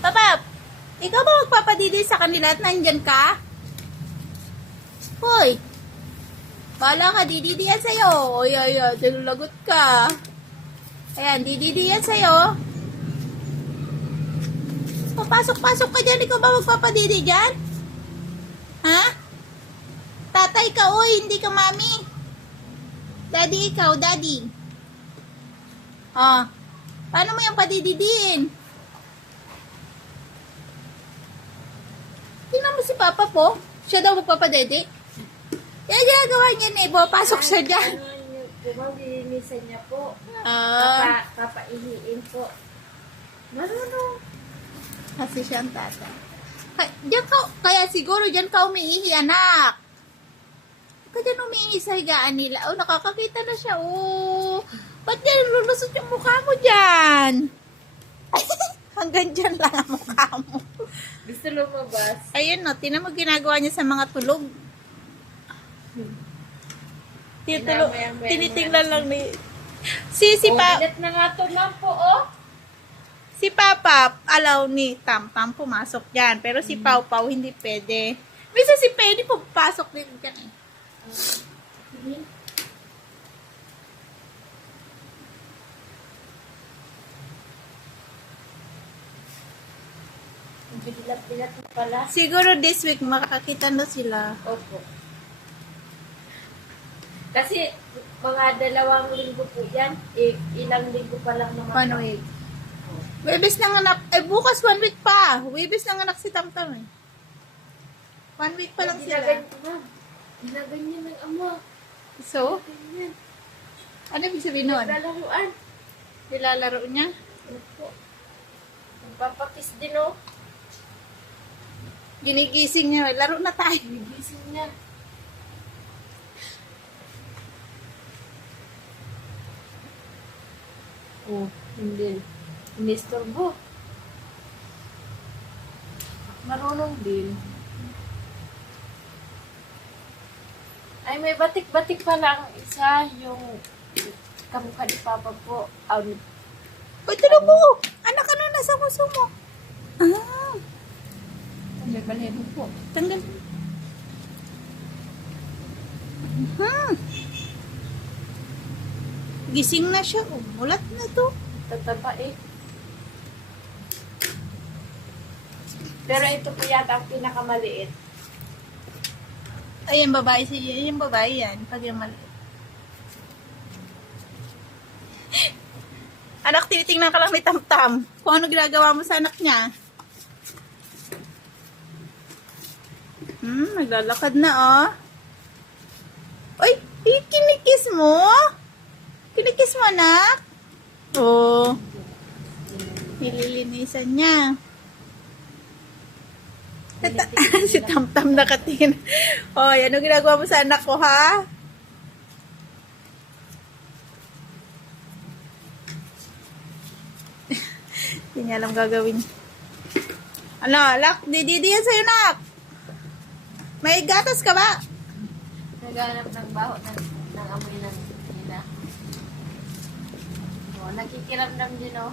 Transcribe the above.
Papa, ikaw ba magpapadidi sa kanila at nandyan ka? Hoy! Bala ka, dididi yan sa'yo. Oy, ay, ay, lagot ka. Ayan, dididi yan sa'yo. Papasok-pasok ka dyan. Ikaw ba magpapadidi dyan? Ha? Tatay ka, oy, hindi ka mami. Daddy ikaw, daddy. Oh, paano mo yung padididiin? Tingnan mo si Papa po. Siya daw magpapadede. Kaya ginagawa niya, Nebo. Pasok siya dyan. Lilinisan niya po. Papaihiin po. Marunong. Kasi siya ang tatay. Kaya siguro dyan ka umiihi, anak. Kaya dyan umiihi sa higaan nila. Oh, nakakakita na siya. Oh, ba't yan lulusot yung mukha mo dyan? Hanggang dyan lang ang mukha mo. Gusto lumabas. Ayun, no. Tinan mo ginagawa niya sa mga tulog. Tinitingnan lang ni... Si Ulit na nga ito lang po, oh. Si Papa, alaw ni Tam-Tam pumasok dyan. Pero si Pau-Pau, hindi pwede. Minsan si Penny pupasok din dyan eh. Bilat-bilat na pala. Siguro this week makakakita na sila. Opo. Kasi mga 2 linggo po yan. Ilang linggo pa lang naman. 1 week. Webes nang anak. Eh, bukas 1 week pa. Webes nang anak si Tam-Tam eh. 1 week pa lang sila. Ginaganyan ng ama. So, Ganyan. ano ibig sabihin nun? Lalaruan. Nilalaro niya? Opo. Nagpapakis din, oh. Ginigising niya. Laro na tayo. Gigising niya. Oh, hindi. Hindi istorbo. Marunong din. Ay, may batik-batik pa lang isa yung kamukha ni Papa po. Uy, tulog mo! Anak, ano nasa puso mo? Ah, May balibo po. tanggal. Gising na siya. Oh, mulat na to. Tataba eh. Pero ito po yata ang pinakamaliit. Ay, yung babae siya. Yung babae yan. Pag yung mali. Anak, tinitingnan ka lang ni Tam-Tam. Kung ano ginagawa mo sa anak niya. Naglalakad na, oh. Uy, kinikis mo? Kinikis mo, anak? Oh. Nililinisan niya. Si Tam-Tam nakatingin. Oh, ano ginagawa mo sa anak ko, ha? Hindi niya alam gagawin. Ano, lak, dididi yan sa'yo, nak. May gatas ka ba? Naghanap ng baho ng amoy ng nila. Oh, nakikiramdam din, oh.